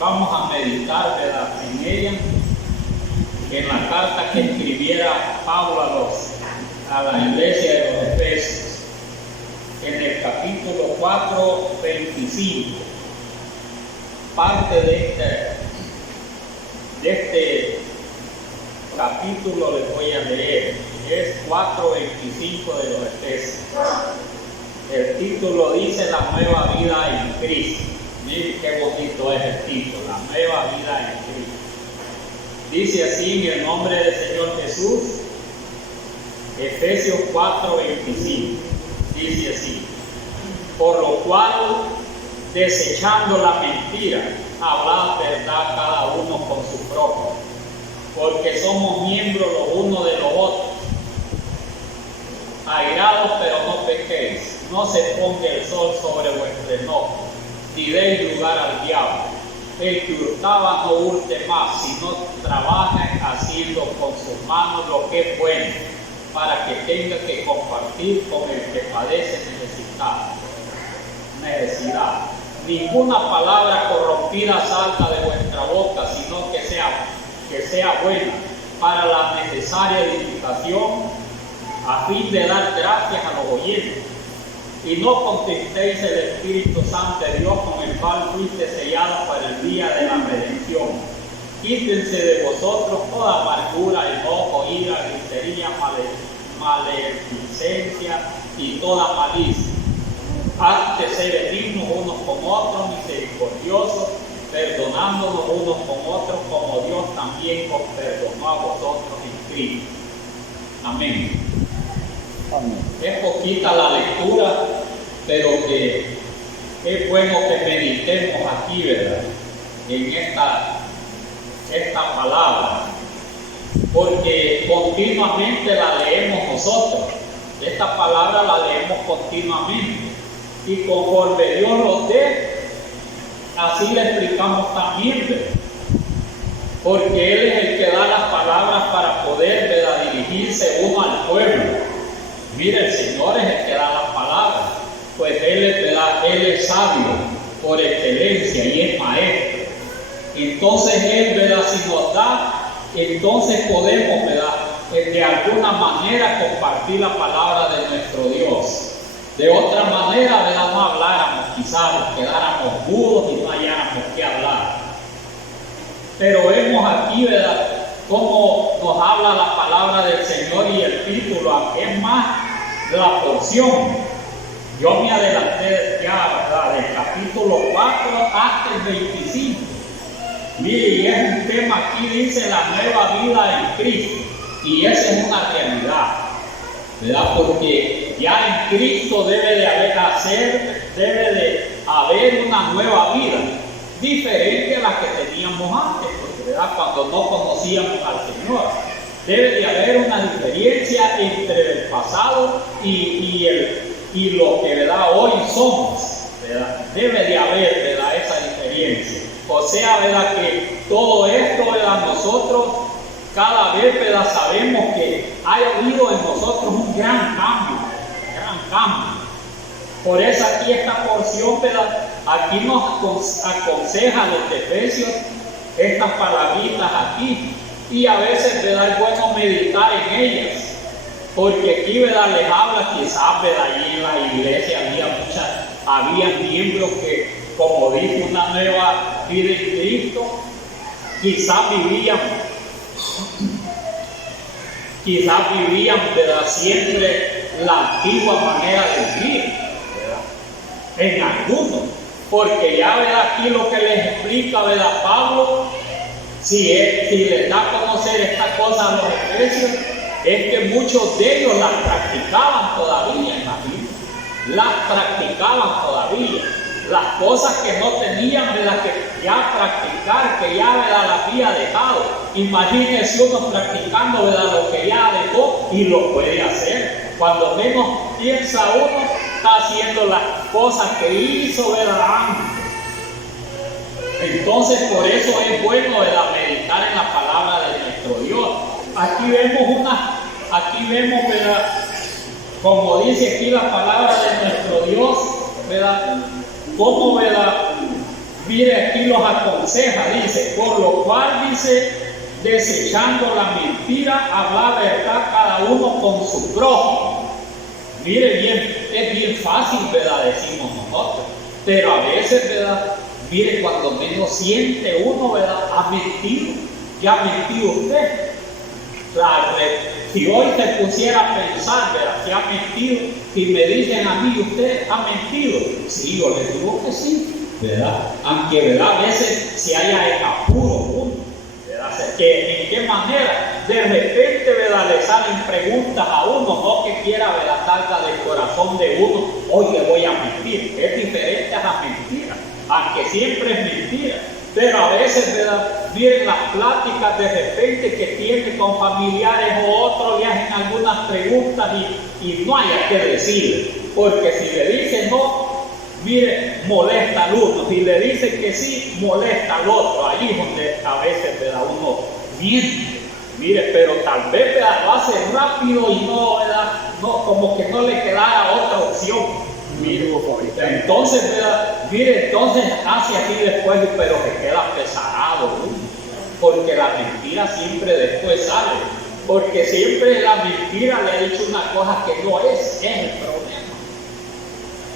vamos a meditar, ¿verdad?, en ella, en la carta que escribiera Pablo a la iglesia de los Efesios, en el capítulo 4, 25. Parte de este capítulo les voy a leer, es 4:25 de los Efesios. El título dice La nueva vida en Cristo. Miren qué bonito es el título, La nueva vida en Cristo. Dice así en el nombre del Señor Jesús, Efesios 4:25. Dice así: por lo cual, desechando la mentira, hablad verdad cada uno con su prójimo, porque somos miembros los unos de los otros. Airados, pero no pequéis, no se ponga el sol sobre vuestro enojo, ni deis lugar al diablo. El que hurtaba no hurte más, sino trabaje haciendo con sus manos lo que es bueno, para que tenga que compartir con el que padece necesidad. Ninguna palabra corrompida salga de vuestra boca, sino que sea buena para la necesaria edificación, a fin de dar gracias a los oyentes. Y no contristéis el Espíritu Santo de Dios, con el cual fuiste sellados para el día de la redención. Quítense de vosotros toda amargura, enojo, ira, gritería, maledicencia y toda malicia. Antes sed dignos unos con otros, misericordiosos, perdonándonos unos con otros, como Dios también os perdonó a vosotros en Cristo. Amén. Amén. Es poquita la lectura, pero que es bueno que meditemos aquí, ¿verdad?, en esta palabra, porque continuamente la leemos nosotros. Esta palabra la leemos continuamente, y conforme Dios nos dé, así le explicamos también, ¿verdad?, porque Él es el que da las palabras para poder, ¿verdad?, dirigirse uno al pueblo. Mira, el Señor es el que da las palabras, pues Él es sabio por excelencia y es maestro. Entonces Él, ¿verdad?, si nos da, entonces podemos, ¿verdad?, de alguna manera compartir la palabra de nuestro Dios. De otra manera, ¿verdad?, no habláramos, quizás nos quedáramos mudos y no halláramos qué hablar. Pero vemos aquí, ¿verdad?, cómo nos habla la palabra del Señor, y el título es más la porción. Yo me adelanté ya, ¿verdad?, del capítulo 4 hasta el 25. Mire, y es un tema aquí, dice la nueva vida en Cristo, y esa es una realidad, ¿verdad?, porque ya en Cristo debe de haber una nueva vida, diferente a la que teníamos antes, porque, ¿verdad?, cuando no conocíamos al Señor, debe de haber una diferencia entre el pasado y lo que, ¿verdad?, hoy somos, ¿verdad? Debe de haber, ¿verdad?, esa diferencia. O sea, ¿verdad?, que todo esto, ¿verdad?, nosotros cada vez, ¿verdad?, sabemos que ha habido en nosotros un gran cambio. Por eso aquí esta porción, ¿verdad?, aquí nos aconseja los Efesios estas palabritas aquí, y a veces, ¿verdad?, es bueno meditar en ellas, porque aquí, ¿verdad?, les habla, quizás, ¿verdad?, allí en la iglesia había miembros que, como dice, una nueva vida en Cristo, quizás vivían, ¿verdad?, siempre la antigua manera de vivir, ¿verdad?, en algunos, porque ya, ¿verdad?, aquí lo que les explica, ¿verdad?, Pablo, si les da a conocer esta cosa a los Efesios, es que muchos de ellos las practicaban todavía en la vida, las practicaban todavía. Las cosas que no tenían, ¿verdad?, que ya practicar, que ya, ¿verdad?, las había dejado. Imagínense uno practicando, ¿verdad?, lo que ya dejó, y lo puede hacer. Cuando menos piensa uno, está haciendo las cosas que hizo, ¿verdad?, antes. Entonces, por eso es bueno, ¿verdad?, meditar en la palabra de nuestro Dios. Aquí vemos, ¿verdad?, como dice aquí la palabra de nuestro Dios, ¿verdad?, cómo, ¿verdad?, mire, aquí los aconseja, dice, por lo cual dice, desechando la mentira, habla verdad cada uno con su prójimo. Mire bien, es bien fácil, ¿verdad? Decimos nosotros, pero a veces, ¿verdad? Mire, cuando menos siente uno, ¿verdad? Ha mentido, ya ha mentido usted. Si hoy se pusiera a pensar, ¿verdad? Si ha mentido, si me dicen a mí, ¿usted ha mentido? Sí, yo le digo que sí, ¿verdad? Aunque, ¿verdad? A veces se haya en apuro uno, ¿verdad? Que, ¿en qué manera? De repente, ¿verdad? Le salen preguntas a uno, no que quiera, ¿verdad? Salga del corazón de uno, hoy le voy a mentir. Es diferente a la mentira, aunque siempre es mentira. Pero a veces, ¿verdad? Miren las pláticas de repente que tiene con familiares o otros, le hacen algunas preguntas y no hay que decirle. Porque si le dicen no, mire, molesta al uno. Si le dicen que sí, molesta al otro. Ahí es donde a veces, ¿verdad? Uno miente. Mire, pero tal vez, ¿verdad? Lo hace rápido y no, ¿verdad? No, como que no le quedara otra opción. Mire, entonces, ¿verdad? Mire, entonces hace así después, pero se queda pesado, porque la mentira siempre después sale, porque siempre la mentira le ha dicho una cosa que no es el problema,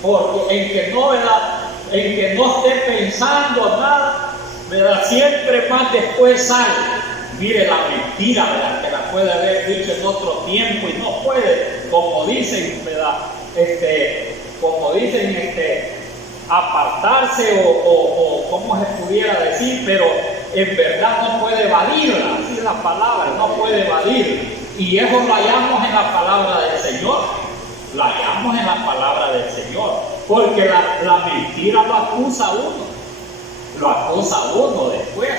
porque en que no, ¿verdad? En que no esté pensando nada, ¿verdad? Siempre más después sale. Mire la mentira, ¿verdad? Que la puede haber dicho en otro tiempo y no puede, como dicen, ¿verdad? Como dicen, apartarse o como se pudiera decir, pero en verdad no puede evadirla, así es la palabra, no puede evadirla. Y eso lo hallamos en la palabra del Señor, lo hallamos en la palabra del Señor, porque la mentira lo acusa a uno después.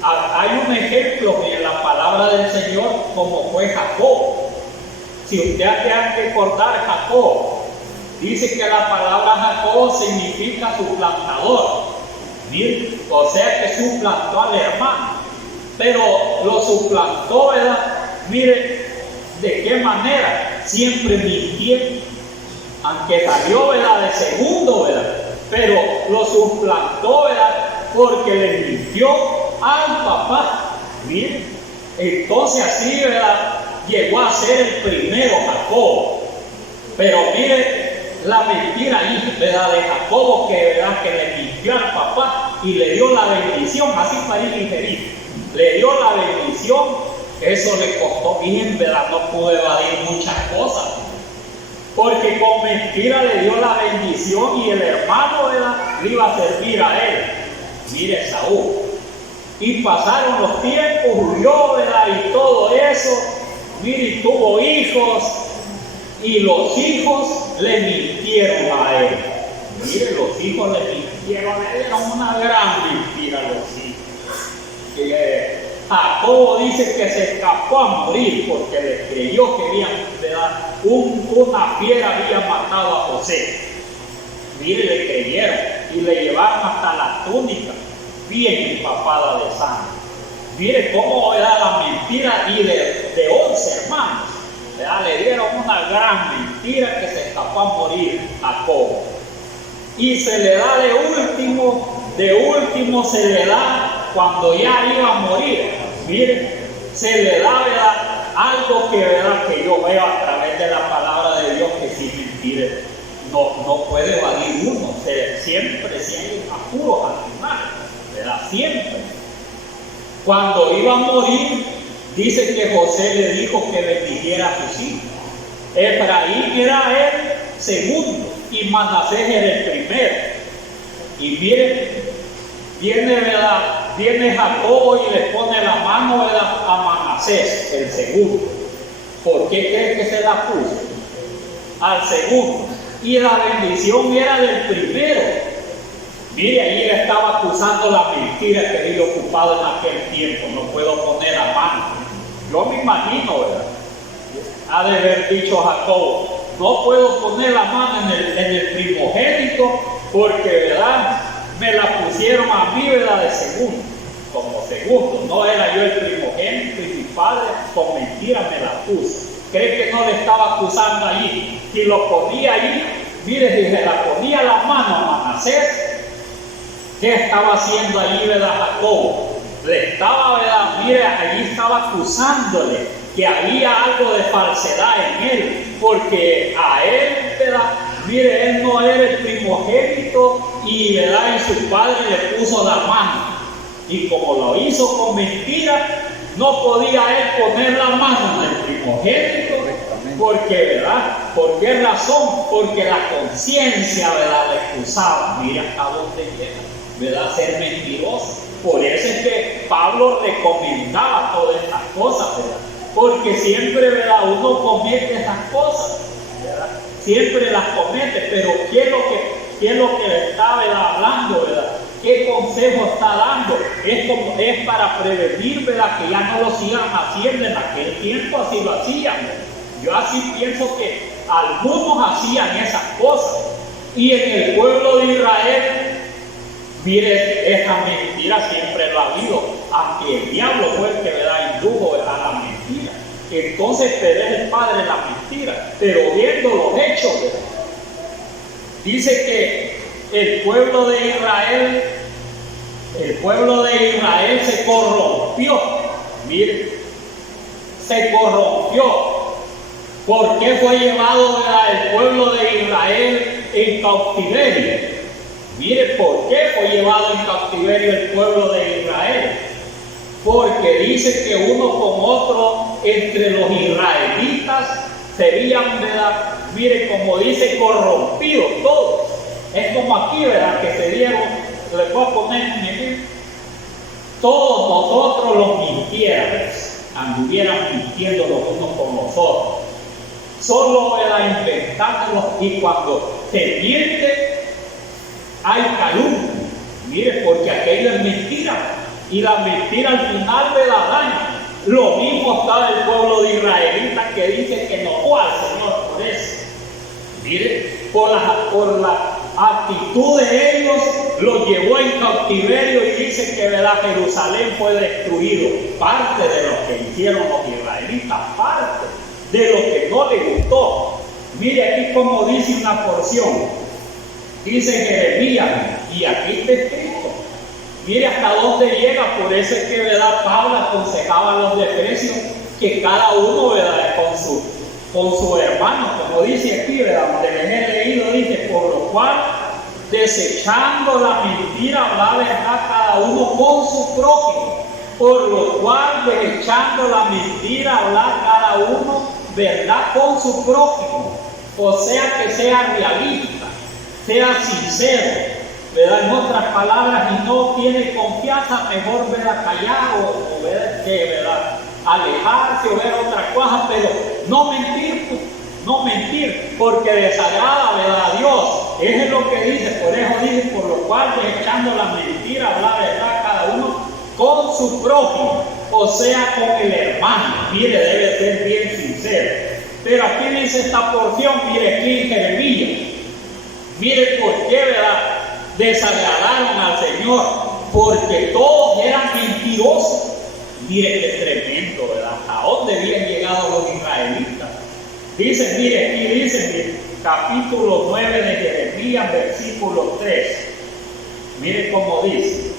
Hay un ejemplo en la palabra del Señor como fue Jacob. Si usted ha que recordar Jacob, dice que la palabra Jacob significa suplantador. Miren, o sea que suplantó al hermano, pero lo suplantó, ¿verdad? Mire, ¿de qué manera? Siempre mintiendo, aunque salió, ¿verdad? De segundo, ¿verdad? Pero lo suplantó, ¿verdad? Porque le mintió al papá. Miren, entonces así, ¿verdad? Llegó a ser el primero Jacob. Pero mire la mentira ahí, ¿verdad? De Jacobo, ¿verdad? Que le mintió al papá y le dio la bendición, así para ir ingerir. Le dio la bendición, eso le costó bien, ¿verdad? No pudo evadir muchas cosas. Porque con mentira le dio la bendición y el hermano, ¿verdad? Le iba a servir a él. Mire Saúl. Y pasaron los tiempos, huyó, ¿verdad? Y todo eso. Mire, tuvo hijos. Y los hijos le mintieron a él. Mire, los hijos le mintieron a él. Era una gran mentira los hijos. Jacobo dice que se escapó a morir porque le creyó que una fiera había matado a José. Mire, le creyeron y le llevaron hasta la túnica bien empapada de sangre. Mire cómo era la mentira y de 11 hermanos. Le dieron una gran mentira que se escapó a morir a Jacobo. Y se le da de último se le da cuando ya iba a morir. Mire, se le da, ¿verdad? Algo que yo veo a través de la palabra de Dios, que sin mentir no puede evadir uno. Siempre si hay apuros al final, ¿verdad? Siempre. Cuando iba a morir, dice que José le dijo que bendijera a sus hijos. Efraín era el segundo y Manasés era el primero. Y miren, viene Jacobo y le pone la mano, ¿verdad? A Manasés, el segundo. ¿Por qué cree que se la puso? Al segundo. Y la bendición era del primero. Mire, ahí le estaba acusando la mentira que había ocupado en aquel tiempo. No puedo poner la mano. Yo me imagino, ¿verdad? Ha de haber dicho Jacob, no puedo poner la mano en el primogénito porque, ¿verdad? Me la pusieron a mí, ¿verdad? De segundo, como segundo. No era yo el primogénito y mi padre con mentira me la puso. ¿Cree que no le estaba acusando allí? Si lo ponía allí, mire, si se la ponía la mano a Manasés, ¿Qué estaba haciendo allí, verdad, Jacob? Le estaba, verdad, mire, allí estaba acusándole que había algo de falsedad en él, porque a él, verdad, mire, él no era el primogénito y, verdad, y su padre le puso la mano. Y como lo hizo con mentira, no podía él poner la mano en el primogénito, porque, ¿verdad? ¿Por qué razón? Porque la conciencia, ¿verdad?, le excusaba. Mira hasta dónde llega, ¿verdad?, ser mentiroso. Por eso es que Pablo recomendaba todas estas cosas, ¿verdad? Porque siempre, ¿verdad?, uno comete esas cosas, ¿verdad? Siempre las comete, pero ¿qué es lo que está, ¿verdad?, hablando, ¿verdad? ¿Qué consejo está dando? Es para prevenir, ¿verdad?, que ya no lo sigan haciendo. En aquel tiempo así lo hacían, ¿verdad? Yo así pienso que algunos hacían esas cosas. Y en el pueblo de Israel, mire, esa mentira siempre lo ha habido, aunque el diablo fue el que, ¿verdad?, indujo a la mentira. Entonces, pero es el padre de la mentira. Pero viendo los hechos, ¿verdad?, dice que el pueblo de Israel se corrompió. Mire, se corrompió. ¿Por qué fue llevado, ¿verdad?, el pueblo de Israel en cautiverio? Mire, ¿por qué fue llevado en cautiverio el pueblo de Israel? Porque dice que uno con otro entre los israelitas serían, ¿verdad?, mire, como dice, corrompidos todos. Es como aquí, ¿verdad?, que se dieron, les voy a poner un ejemplo, todos nosotros los mintiéramos, anduvieran mintiendo los unos con los otros. Solo, ¿verdad?, inventándolos, y cuando se miente hay calumnia. Mire, porque aquello es mentira, y la mentira al final me la daña. Lo mismo está el pueblo de israelitas que dice que no fue al Señor por eso. Mire, por la actitud de ellos, los llevó en cautiverio y dice que, ¿verdad?, Jerusalén fue destruido. Parte de lo que hicieron los israelitas, parte de lo que no les gustó. Mire aquí como dice una porción, dice Jeremías, y aquí está escrito. Mire hasta dónde llega. Por eso es que, ¿verdad?, Pablo aconsejaba a los de Efesios que cada uno, ¿verdad?, con su hermano, como dice aquí, ¿verdad?, donde les he leído, dice, por lo cual, desechando la mentira, habla verdad cada uno con su prójimo. Por lo cual, desechando la mentira, habla cada uno verdad con su prójimo. O sea, que sea realista, sea sincero, ¿verdad? En otras palabras, y no tiene confianza, mejor, ¿verdad?, callar o ver que, ¿verdad?, alejarse o ver otra cosa, pero no mentir, porque desagrada, ¿verdad?, a Dios. Eso es lo que dice. Por eso dice, por lo cual, desechando la mentira, habla verdad cada uno con su prójimo, o sea, con el hermano. Mire, debe ser bien sincero. Pero aquí dice esta porción, mire aquí en Jeremías, mire por qué, ¿verdad?, desagradaron al Señor, porque todos eran mentirosos. Mire qué tremendo, ¿verdad?, a dónde habían llegado los israelitas. Dice, mire aquí, dice, mire, capítulo 9 de Jeremías, versículo 3. Mire cómo dice.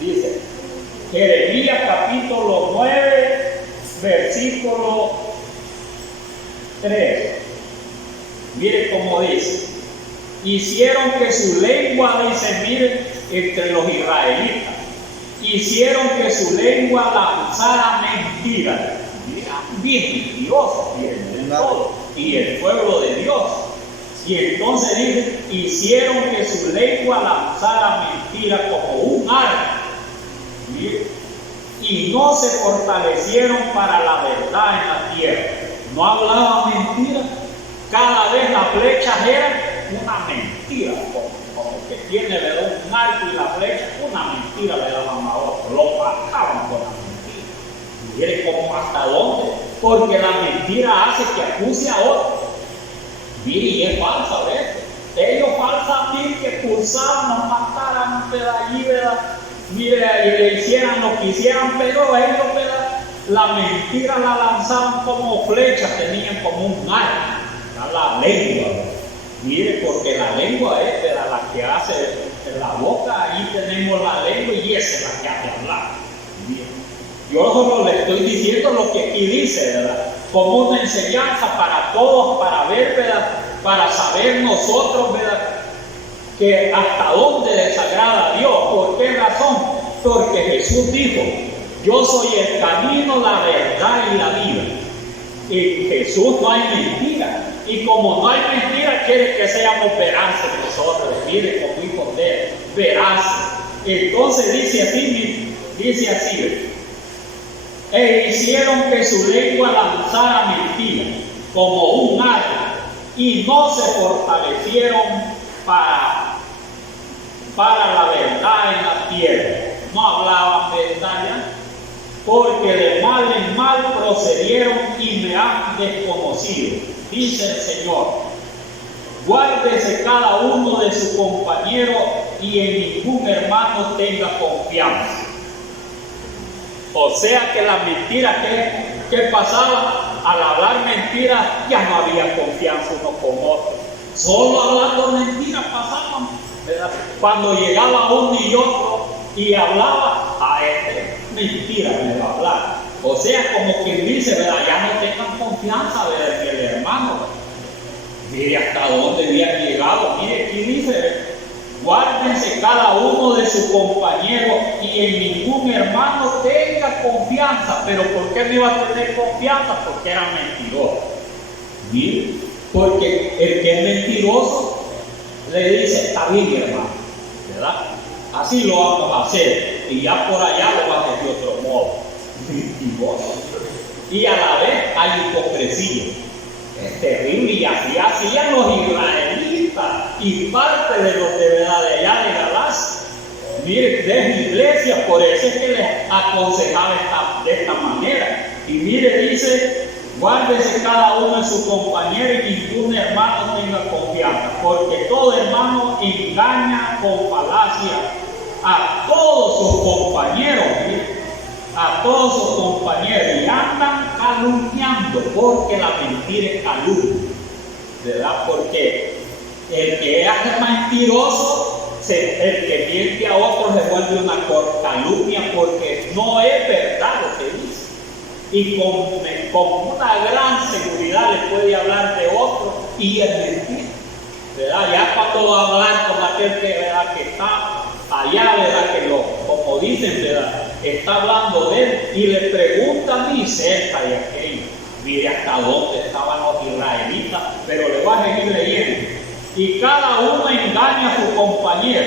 Dice, Jeremías capítulo 9, versículo 3. Mire cómo dice. Hicieron que su lengua, dice, mire, entre los israelitas, hicieron que su lengua lanzara mentiras. Bien mentirosos, miren, todo. Y el pueblo de Dios. Y entonces dice, hicieron que su lengua lanzara mentiras como un arco. Y no se fortalecieron para la verdad en la tierra. No hablaban mentiras. Cada vez las flechas eran una mentira. Como que tiene, ¿verdad?, un arco y la flecha, una mentira le daban a otro. Lo mataban con la mentira. Miren cómo hasta dónde. Porque la mentira hace que acuse a otro. Mire, y es falsa a veces. Ellos falsamente acusaban, nos mataran, ¿verdad?, allí, ¿verdad?, mire, y le hicieran lo que hicieran, pero ellos, ¿verdad?, la mentira la lanzaban como flechas, tenían como un arco, la lengua, ¿verdad? Mire, porque la lengua es, ¿verdad?, la que hace En la boca, ahí tenemos la lengua y esa es la que ha de hablar. Bien. Yo solo le estoy diciendo lo que aquí dice, ¿verdad? Como una enseñanza para todos, para ver, ¿verdad? Para saber nosotros, ¿verdad? Que hasta dónde desagrada a Dios. ¿Por qué razón? Porque Jesús dijo: yo soy el camino, la verdad y la vida. En Jesús no hay mentira. Y como no hay mentira, quiere que seamos veraces nosotros. Mire, como hijos de Él, veraces. Entonces dice así: e hicieron que su lengua lanzara mentira como un arco, y no se fortalecieron para la verdad en la tierra. No hablaban verdad ya, porque de mal en mal procedieron y me han desconocido. Dice el Señor: guárdese cada uno de su compañero y en ningún hermano tenga confianza. O sea que las mentiras que pasaban, al hablar mentiras, ya no había confianza uno con otro. Solo hablando mentiras pasaban, ¿verdad? Cuando llegaba uno y otro y hablaba, a mentira me va a hablar. O sea, como quien dice, ¿verdad? Ya no tengan confianza, ¿verdad?, en el hermano. Mire hasta dónde habían llegado. Mire, aquí dice: guárdense cada uno de su compañero y en ningún hermano tenga confianza. Pero ¿por qué no iba a tener confianza? Porque era mentiroso. Mire, porque el que es mentiroso le dice: está bien, hermano, ¿verdad? Así lo vamos a hacer. Y ya por allá lo va a hacer de otro modo. Mentiroso. Y a la vez hay hipocresía. Es terrible, y así hacían los israelitas y parte de los de verdad de allá de Galacia. Mire, de la iglesia, por eso es que les aconsejaba de esta manera. Y mire, dice: guárdese cada uno de su compañero y ningún hermano tenga confianza, porque todo hermano engaña con falacia a todos sus compañeros. Mire, a todos sus compañeros, y andan calumniando, porque la mentira es calumnia, ¿verdad? Porque el que es mentiroso, el que miente a otros, se vuelve una calumnia, porque no es verdad lo que dice. Y con una gran seguridad le puede hablar de otro y es mentira, ¿verdad? Ya cuando va a hablar con aquel que, ¿verdad?, que está allá, ¿verdad?, que como dicen, ¿verdad?, está hablando de él y le preguntan y cerca de aquello. Mire hasta dónde estaban los israelitas, pero le voy a seguir leyendo. Y cada uno engaña a su compañero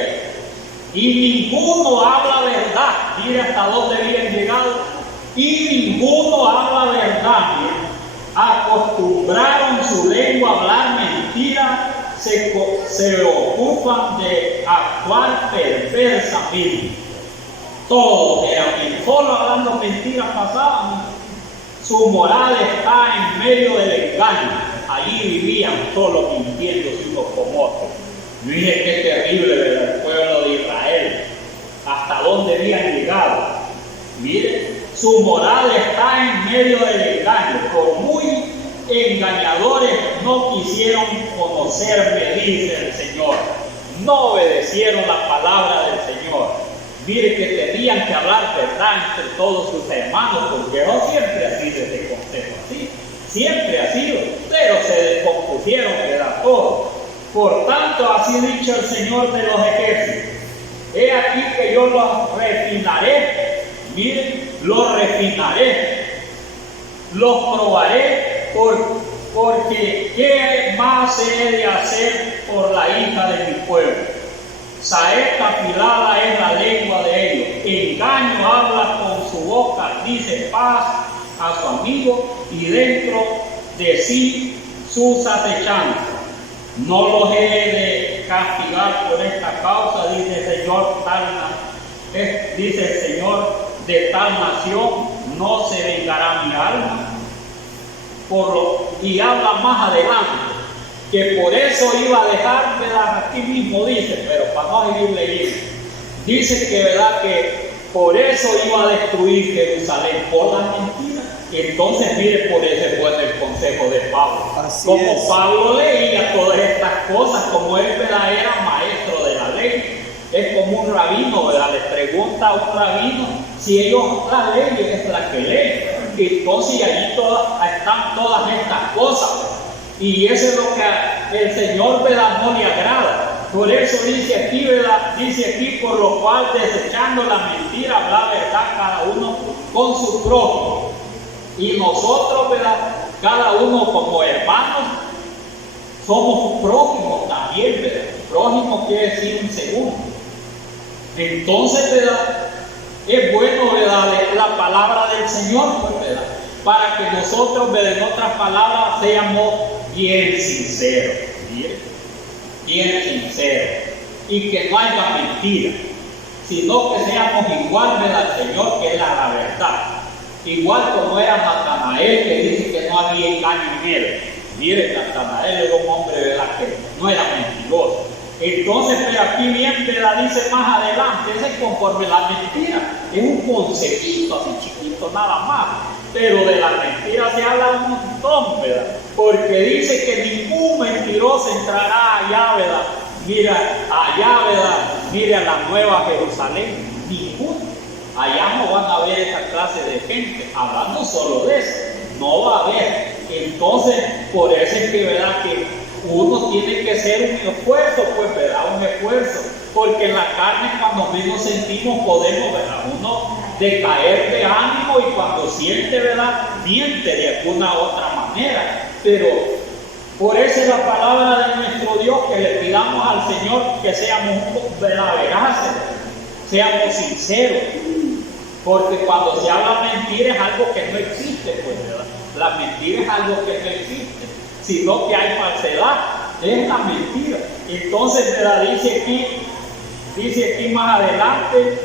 y ninguno habla verdad. Mire hasta dónde habían llegado. Y ninguno habla verdad. Mire, acostumbraron su lengua a hablar mentira, se ocupan de actuar perversamente. Todos eran bien, solo hablando mentiras pasaban. Su moral está en medio del engaño. Allí vivían solo mintiendo unos con otros. Miren qué terrible, ¿verdad?, el pueblo de Israel. Hasta dónde habían llegado. Miren, su moral está en medio del engaño. Por muy engañadores, no quisieron conocerme, dice el Señor. No obedecieron la palabra del Señor. Mire que tenían que hablar verdad entre todos sus hermanos, porque no siempre ha sido ese consejo así, siempre ha sido, pero se descompusieron, ¿verdad?, todo. Por tanto, así ha dicho el Señor de los ejércitos: he aquí que yo los refinaré, miren, los refinaré, los probaré, porque ¿qué más he de hacer por la hija de mi pueblo? Saeta afilada es la lengua de ellos, engaño habla con su boca, dice paz a su amigo y dentro de sí sus acechanzas. No los he de castigar por esta causa, dice el Señor, dice el Señor, de tal nación no se vengará mi alma. Y habla más adelante que por eso iba a dejar, ¿verdad?, aquí mismo dice, pero para no seguir leyendo, dice que, ¿verdad?, que por eso iba a destruir Jerusalén, por las mentiras. Y entonces, mire, por ese fue el consejo de Pablo. Así como es. Pablo leía todas estas cosas, como él, ¿verdad?, era maestro de la ley, Es como un rabino, ¿verdad? Le pregunta a un rabino si ellos la ley es la que leen. Entonces allí están todas estas cosas, ¿verdad? Y eso es lo que el Señor, ¿verdad?, no le agrada. Por eso dice aquí, ¿verdad? Dice aquí, por lo cual desechando la mentira, habla verdad cada uno con su prójimo. Y nosotros, ¿verdad?, cada uno como hermanos, somos prójimos también, ¿verdad? Prójimo quiere decir un segundo. Entonces, ¿verdad?, es bueno, ¿verdad?, leer la palabra del Señor, pues, ¿verdad?, para que nosotros, ¿verdad?, en otras palabras, seamos bien sinceros, bien sinceros, y que no haya mentira, sino que seamos igual, ¿verdad?, al Señor, que es la verdad. Igual como era Natanael, que dice que no había engaño en él. Miren, Natanael era un hombre, ¿verdad?, que no era mentiroso. Entonces, pero aquí bien, ¿verdad?, dice más adelante, ese es conforme la mentira, es un consejito así chiquito nada más, pero de la mentira se habla un montón, ¿verdad? Porque dice que ningún mentiroso entrará allá, ¿verdad? Mira, allá, ¿verdad? Mire a la nueva Jerusalén, ninguno. Allá no van a ver esa clase de gente, hablando solo de eso, no va a haber. Entonces, por eso es que, ¿verdad?, que uno tiene que hacer un esfuerzo, pues, ¿verdad?, un esfuerzo, porque en la carne cuando menos sentimos podemos, ¿verdad?, uno decaer de ánimo, y cuando siente, ¿verdad?, miente de alguna otra manera. Pero por eso es la palabra de nuestro Dios, que le pidamos al Señor que seamos, ¿verdad?, veraces, seamos sinceros, porque cuando se habla mentira es algo que no existe, pues, ¿verdad? La mentira es algo que no existe, sino que hay falsedad, es la mentira. Entonces, ¿verdad?, dice aquí más adelante,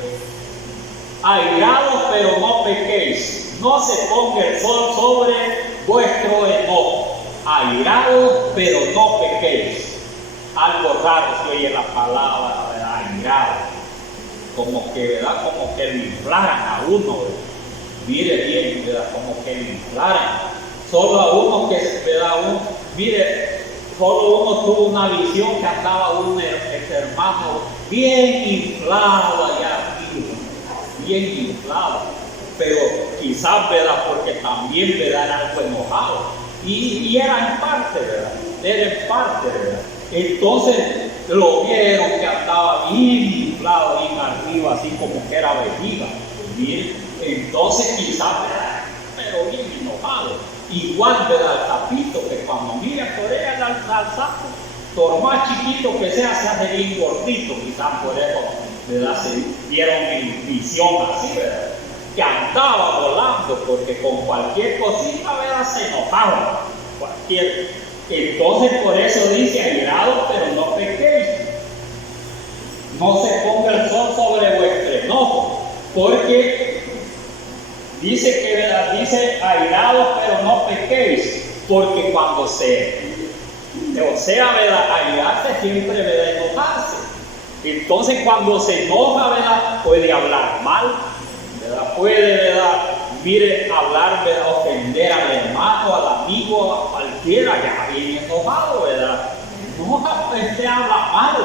airados pero no pequéis, no se ponga el sol sobre vuestro enojo. Airados pero no pequéis. Algo raro se oye la palabra, ¿verdad?, airado. Como que, ¿verdad?, como que lo inflaran a uno, ¿verdad? Mire bien, ¿verdad?, como que lo inflaran. Solo a uno que, ¿verdad?, solo uno tuvo una visión que andaba un hermano bien inflado allá arriba, bien inflado, pero quizás, ¿verdad?, porque también, ¿verdad?, era algo enojado, y era en parte, ¿verdad?, era en parte, ¿verdad? Entonces lo vieron que andaba bien inflado, bien arriba, así como que era vejiga, bien. Entonces quizás, ¿verdad?, pero bien enojado. Igual, ¿verdad?, el sapito, que cuando mira por él al sapo, por más chiquito que sea, se hace bien gordito. Quizás por eso, ¿verdad?, se dieron en visión así, ¿verdad?, que andaba volando, porque con cualquier cosita, ¿verdad?, se enojaba. Entonces por eso dice, airados pero no pequéis. No se ponga el sol sobre vuestro enojo, porque dice que, ¿verdad?, dice airados pero no pequéis, porque cuando o sea, ¿verdad?, airarse siempre, ¿verdad?, enojarse. Entonces cuando se enoja, ¿verdad?, puede hablar mal, ¿verdad?, puede, ¿verdad?, mire, hablar, ¿verdad?, ofender al hermano, al amigo, a cualquiera, ya bien enojado, ¿verdad? No, usted habla mal,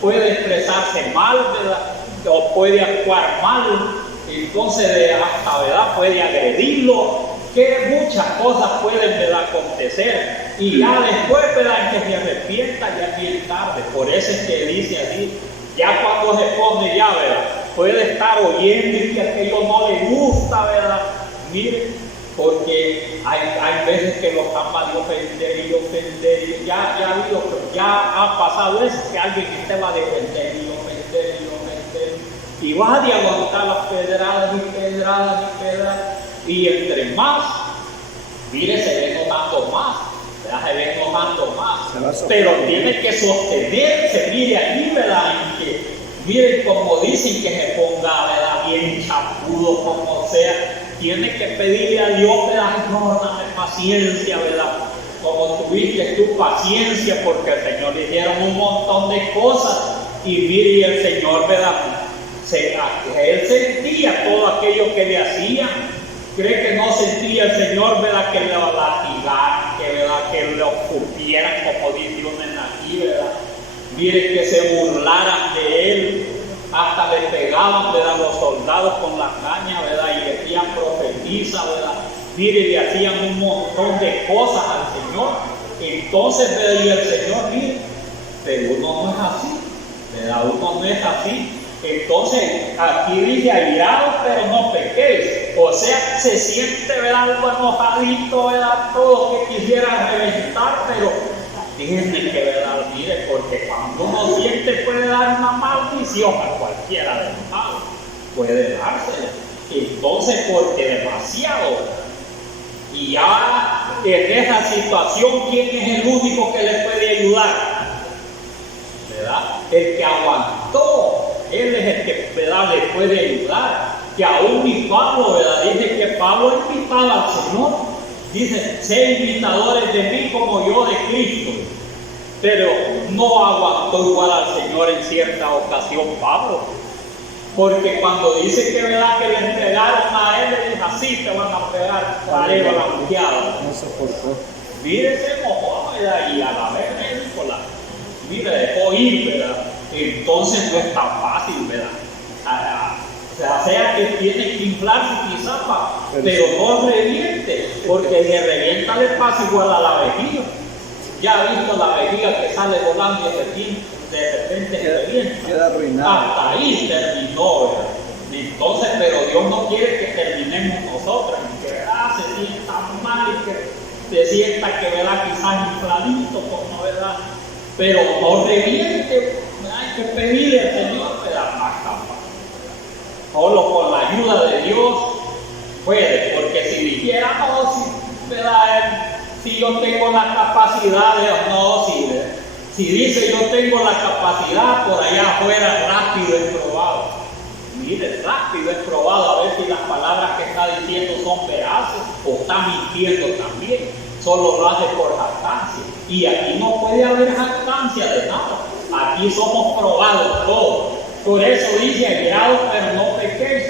puede expresarse mal, ¿verdad?, o puede actuar mal. Entonces hasta, ¿verdad?, puede agredirlo, que muchas cosas pueden, ¿verdad?, acontecer, y ya después, ¿verdad?, en que se arrepienta, ya es bien tarde. Por eso es que dice así, ya cuando se pone ya, ¿verdad?, puede estar oyendo y que aquello no le gusta, ¿verdad? Mire, porque hay veces que lo acaban de ofender y ofender, y ya ha pasado eso, que alguien te va a defender y ofender y ofender, y va a aguantar las pedradas y pedradas y pedradas, y entre más, mire, se ve notando más, ¿verdad?, se ve notando más, pero tiene que sostenerse, mire aquí, ¿verdad?, y que, miren, como dicen, que se ponga, ¿verdad?, bien chapudo, como sea, tiene que pedirle a Dios, ¿verdad?, no, dame paciencia, ¿verdad?, como tuviste tu paciencia, porque el Señor le dieron un montón de cosas, y mire, el Señor, ¿verdad?, él sentía todo aquello que le hacían. ¿Cree que no sentía el Señor, ¿verdad?, que le latigaran, que le escupieran, como dice uno en aquí, ¿verdad? Mire, que se burlaran de él, hasta le pegaban, ¿verdad?, los soldados con las cañas, ¿verdad?, y le decían profetiza, ¿verdad?, mire, le hacían un montón de cosas al Señor. Entonces, ¿verdad?, y el Señor, mire, pero uno no es así, ¿verdad?, uno no es así. Entonces, aquí dice, airados, pero no pequéis. O sea, se siente, ¿verdad?, algo enojadito, ¿verdad?, todo que quisiera reventar, pero tiene que, ¿verdad?, mire, porque cuando uno siente puede dar una maldición a cualquiera de los malos, puede dársela. Entonces, porque demasiado, y ya en esa situación, ¿quién es el único que le puede ayudar? ¿Verdad? El que aguantó. Él es el que, ¿verdad?, le puede ayudar. Que aún mi Pablo, ¿verdad?, dice que Pablo invitaba al Señor. Dice, sé imitadores de mí como yo de Cristo. Pero no aguantó igual al Señor en cierta ocasión Pablo. Porque cuando dice que, ¿verdad?, que le entregaron a él, le dijo, así te van a pegar, pareo a la mujeada. No soportó. Mire, se enojó, ¿verdad?, y a la vez le dijo, mire, dejó ir, ¿verdad? Entonces no es tan fácil, ¿verdad? O sea que tiene que inflarse quizás, pero no reviente, porque si revienta le pasa igual a la vejiga. Ya ha visto la vejiga que sale volando y de repente revienta. Queda arruinada. Hasta ahí terminó, ¿verdad? Entonces, pero Dios no quiere que terminemos nosotros, y que, ¿verdad?, se sienta mal, y que se sienta que, ¿verdad?, quizás infladito, como, ¿verdad?, pero no reviente. Hay que pedirle al Señor, ¿verdad?, más capaz. Solo con la ayuda de Dios puede, porque si dijera, no, si, ¿verdad?, si yo tengo la capacidad, no, si dice yo tengo la capacidad, por allá afuera rápido es probado. Mire, rápido es probado a ver si las palabras que está diciendo son veraces o está mintiendo también. Solo lo hace por jactancia. Y aquí no puede haber jactancia de nada. Aquí somos probados todos. Por eso dice, airados, pero no pequéis.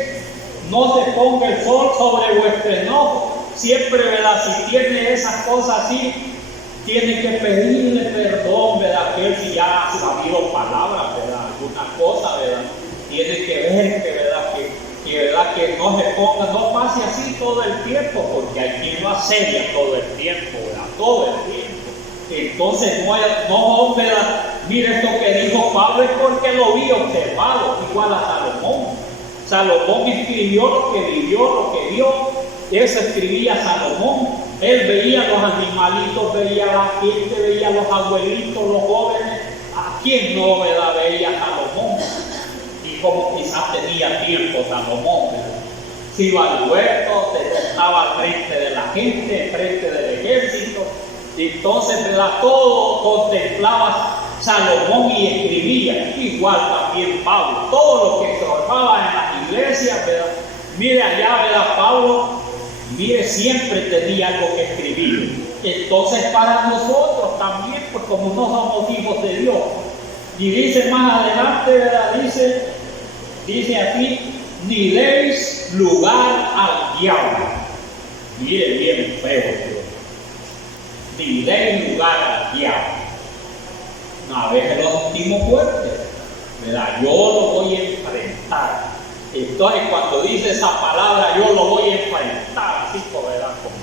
No se ponga el sol sobre vuestro enojo. Siempre, ¿verdad?, si tiene esas cosas así, tiene que pedirle perdón, ¿verdad?, que él si ya ha sabido palabras, ¿verdad?, alguna cosa, ¿verdad?, tiene que ver que, ¿verdad?, que no se ponga, no pase así todo el tiempo, porque hay quien lo asedia todo el tiempo, ¿verdad?, todo el tiempo. Entonces, no, ¿verdad?, mire esto que dijo Pablo es porque lo vi observado, igual a Salomón. Salomón escribió lo que vivió, lo que vio. Eso escribía Salomón. Él veía los animalitos, veía la gente, veía los abuelitos, los jóvenes. ¿A quién no, ¿verdad?, veía Salomón? Y como quizás tenía tiempo Salomón, ¿verdad? Se iba al huerto, se sentaba al frente de la gente, al frente del ejército. Entonces, ¿verdad?, todo contemplaba Salomón y escribía. Igual también Pablo. Todo lo que se observaba en las iglesias, ¿verdad? Mire allá, ¿verdad?, Pablo, mire, siempre tenía algo que escribir. Entonces, para nosotros también, pues como no somos hijos de Dios, y dice más adelante, ¿verdad?, dice aquí, ni deis lugar al diablo. Mire bien feo, Dios. Ni deis lugar al diablo. A veces lo sentimos fuerte, ¿verdad? Yo lo voy a enfrentar. Entonces, cuando dice esa palabra, yo lo voy a enfrentar, así, ¿verdad? Como,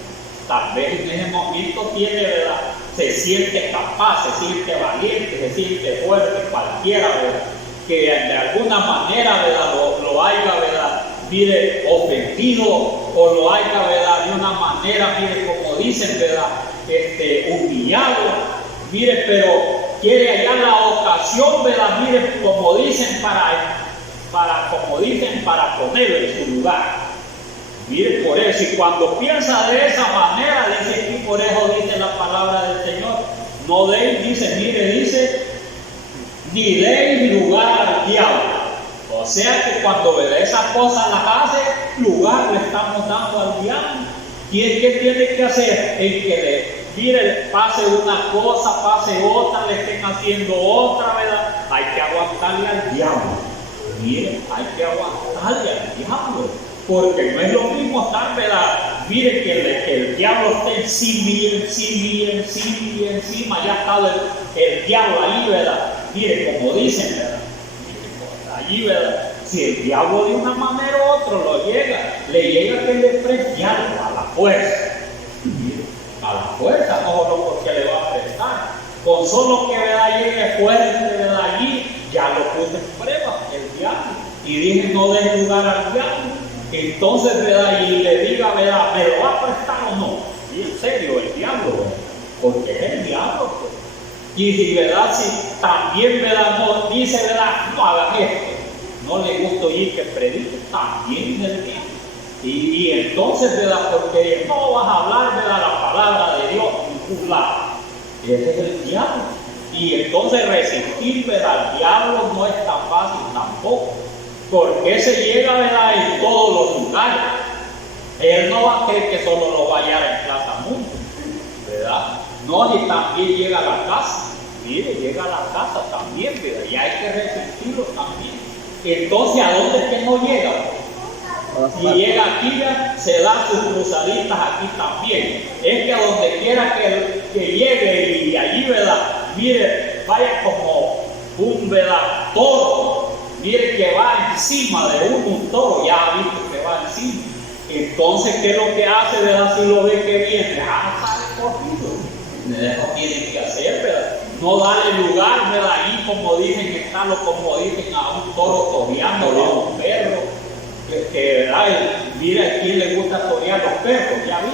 tal vez en ese momento tiene, ¿verdad?, se siente capaz, se siente valiente, se siente fuerte, cualquiera, ¿verdad?, que de alguna manera, ¿verdad?, lo haya, ¿verdad?, mire, ofendido, o lo haya, ¿verdad?, de una manera, mire, como dicen, ¿verdad?, humillado, mire, pero quiere hallar la ocasión, ¿verdad?, mire, como dicen, para ponerlo en su lugar. Mire, por eso, y cuando piensa de esa manera, dice aquí, por eso dice la palabra del Señor, no deis, dice, ni deis lugar al diablo. O sea que cuando esas cosas las hace, lugar le estamos dando al diablo. ¿Y el que tiene que hacer? El que mire, pase una cosa, pase otra, le estén haciendo otra, ¿verdad? Hay que aguantarle al diablo. Mire, hay que aguantarle al diablo, porque no es lo mismo estar, ¿verdad? Mire, que el diablo esté encima, ya está el diablo ahí, ¿verdad? Mire, como dicen, ¿verdad? Mire, ahí allí, ¿verdad? Si el diablo de una manera u otra le llega que le prestiarlo a la fuerza. A la fuerza, no solo porque le va a prestar. Con solo que, ¿verdad?, llegue fuerte, ¿verdad?, allí, ya lo puse en prueba el diablo. Y dije, no des lugar al diablo. Entonces, ¿verdad?, y le diga, ¿verdad?, ¿me lo va a prestar o no? Y en serio, el diablo, ¿verdad?, porque es el diablo, pues. Y si, ¿verdad?, si también, ¿verdad?, no dice, ¿verdad?, no hagan esto, no le gusta oír que predique, también es el diablo. Y entonces, ¿verdad?, porque no vas a hablar, ¿verdad?, la palabra de Dios en ningún lado. Ese es el diablo. Y entonces resistir, ¿verdad?, al diablo no es tan fácil tampoco. Porque se llega, ¿verdad?, en todos los lugares. Él no va a creer que solo lo va a hallar en Plaza Mundo, ¿verdad? No, y también llega a la casa. Mire, llega a la casa también, ¿verdad? Y hay que resistirlo también. Entonces, ¿a dónde es que no llega? Si llega aquí, ya se dan sus cruzaditas aquí también. Es que a donde quiera que llegue y allí, ¿verdad?, mire, vaya como un, ¿verdad?, toro. Mire que va encima de un toro, ya ha visto que va encima. Entonces, ¿qué es lo que hace, ¿verdad?, si lo ve que viene? Sale corrido. Eso tiene que hacer, ¿verdad? No darle lugar, ¿verdad?, ahí como dicen que está, como dicen a un toro toreando, a un perro. Que, ¿verdad?, mira a quién le gusta torear los perros, ya vi.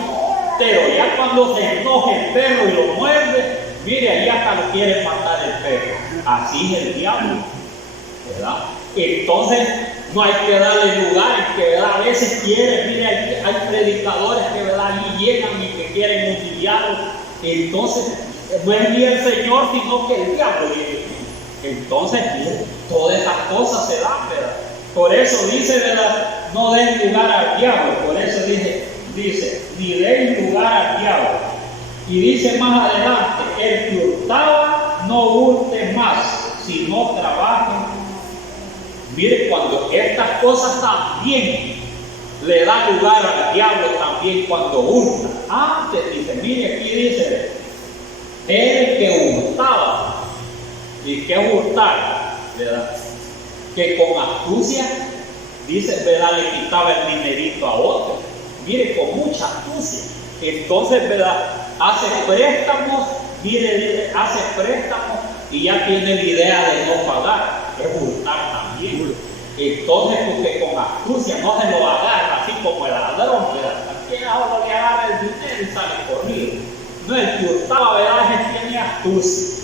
Pero ya cuando se enoja el perro y lo muerde, mire, ahí hasta lo quiere matar el perro. Así es el diablo, ¿verdad? Entonces no hay que darle lugar, que, ¿verdad?, a veces quiere, mire, hay predicadores que, ¿verdad?, allí llegan y que quieren humillarlo. Entonces no es ni el Señor, sino que el diablo viene. Entonces, mire, todas esas cosas se dan, ¿verdad? Por eso dice, ¿verdad?, no den lugar al diablo. Por eso dice, ni den lugar al diablo. Y dice más adelante, el que hurtaba, no hurte más, sino trabaje. Mire, cuando estas cosas también le da lugar al diablo, también cuando hurta. Antes dice, mire, aquí dice, el que hurtaba. ¿Y qué hurtar? ¿Verdad? Que con astucia, dice, ¿verdad?, le quitaba el dinerito a otro. Mire, con mucha astucia. Entonces, ¿verdad?, hace préstamos, mire, hace préstamos y ya tiene la idea de no pagar. Es hurtar también. Entonces, porque con astucia no se lo agarra, así como el ladrón, ¿verdad? Que ahora le agarra el dinero y sale corrido. No, el que hurtaba, ¿verdad?, es que tiene astucia.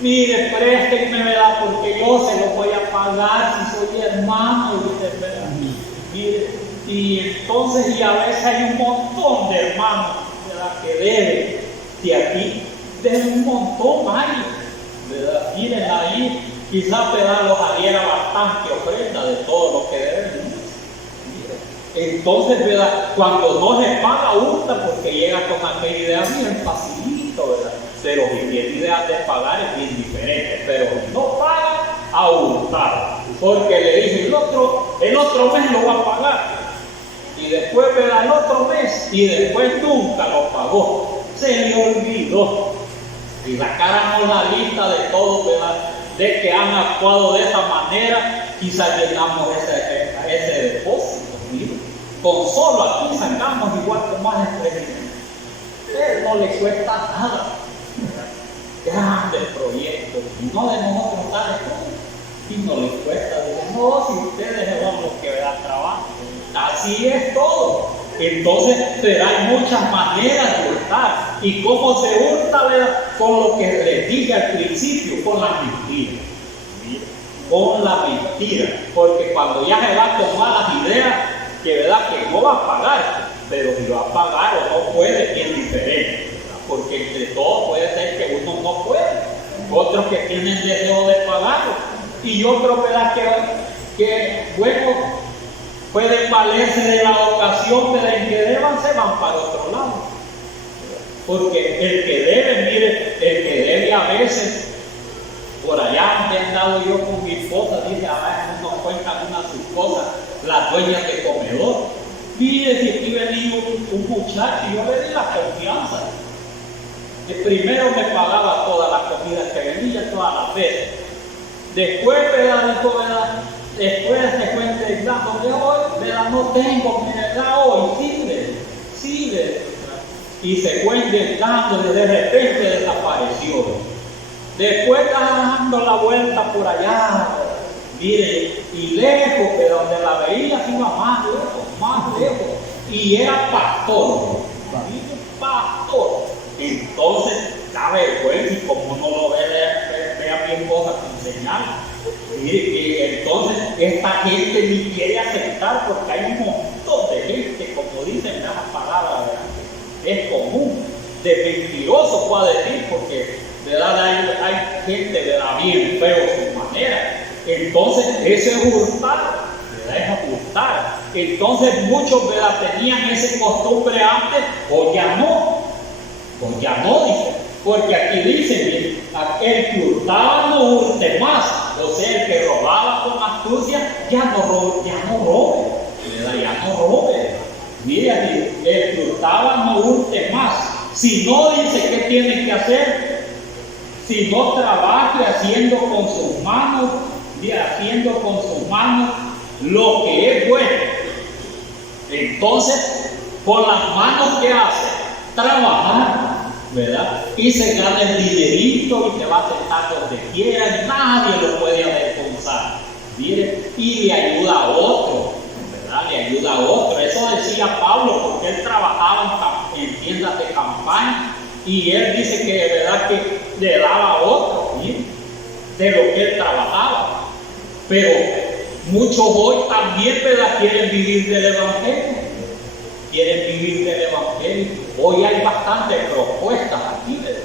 Mire, préstenme, ¿verdad?, porque yo se lo voy a pagar si soy hermano, ¿verdad? Mire, y entonces, y a veces hay un montón de hermanos, ¿verdad?, que deben, y aquí deben un montón, ¿verdad? Miren ahí, quizás, ¿verdad?, los haría bastante ofrenda de todo lo que deben. Entonces, ¿verdad?, cuando no se paga, hurta, porque llega con aquella idea bien facilito, ¿verdad? Pero si tiene idea de pagar es bien diferente. Pero si no paga, a hurtar. Porque le dice, el otro mes lo va a pagar. Y después, ¿verdad?, el otro mes. Y después nunca lo pagó. Se le olvidó. Y sacáramos la lista de todos, ¿verdad?, de que han actuado de esa manera, quizás llenamos ese depósito. Mire, con solo aquí sacamos igual que más experimento. No le cuesta nada. Grandes proyectos, y no de nosotros tales cosas, y no les cuesta. Dicen, no, si ustedes son los que dan trabajo. Así es todo. Entonces, pero hay muchas maneras de hurtar. ¿Y cómo se hurta, verdad? Con lo que les dije al principio, con la mentira. Con la mentira. Porque cuando ya se va con malas ideas, que verdad que no va a pagar, pero si va a pagar o no puede, es diferente. Porque entre todos puede ser que uno no puede, otros que tienen deseo de pagarlo, y otros, ¿verdad?, que bueno, pueden valerse de la ocasión, pero en que deban se van para otro lado. Porque el que debe, mire, el que debe a veces, por allá donde he andado yo con mi esposa, dice, a veces nos cuentan unas sus cosas, las dueñas de comedor. Mire, si aquí venía un muchacho y yo le di la confianza. Primero me pagaba todas las comidas que venía, todas las veces. Después, ¿verdad?, dijo, ¿verdad?, después se cuenta el plato de hoy, ¿verdad? No tengo, ¿verdad? Hoy, sigue. Y se fue intentando y de repente desapareció. Después estaba dando la vuelta por allá, mire, y lejos, pero donde la veía se iba más lejos. Y era pastor, pastor. Entonces, cabe pues, y como no lo vea bien cosas con señal, mire que entonces esta gente ni quiere aceptar porque hay un montón de gente, como dicen las palabras, ¿verdad? Es común, de mentiroso puedo decir, porque ¿verdad? Hay gente de la bien feo su manera. Entonces, eso es hurtar, ¿verdad? Es hurtar. Entonces, muchos ¿verdad? Tenían esa costumbre antes, o ya no, dice. Porque aquí dice, el que hurtaba no hurte más, o sea, el que robaba con astucia ya no robe, ¿verdad? Ya no robe. Mire aquí, el que hurtaba no hurte más. Si no, dice, ¿qué tiene que hacer? Si no trabaje haciendo con sus manos lo que es bueno. Entonces, con las manos que hace, trabajar, ¿verdad? Y se gana el dinerito y te va a sentar donde quiera, nadie lo puede avergonzar. Mire, y le ayuda a otro, ¿verdad? Le ayuda a otro. Eso decía Pablo, porque él trabajaba en tiendas de campaña y él dice que de verdad que le daba a otro, ¿sí? De lo que él trabajaba. Pero muchos hoy también ¿verdad? Quieren vivir del Evangelio. Hoy hay bastantes propuestas aquí, ¿verdad?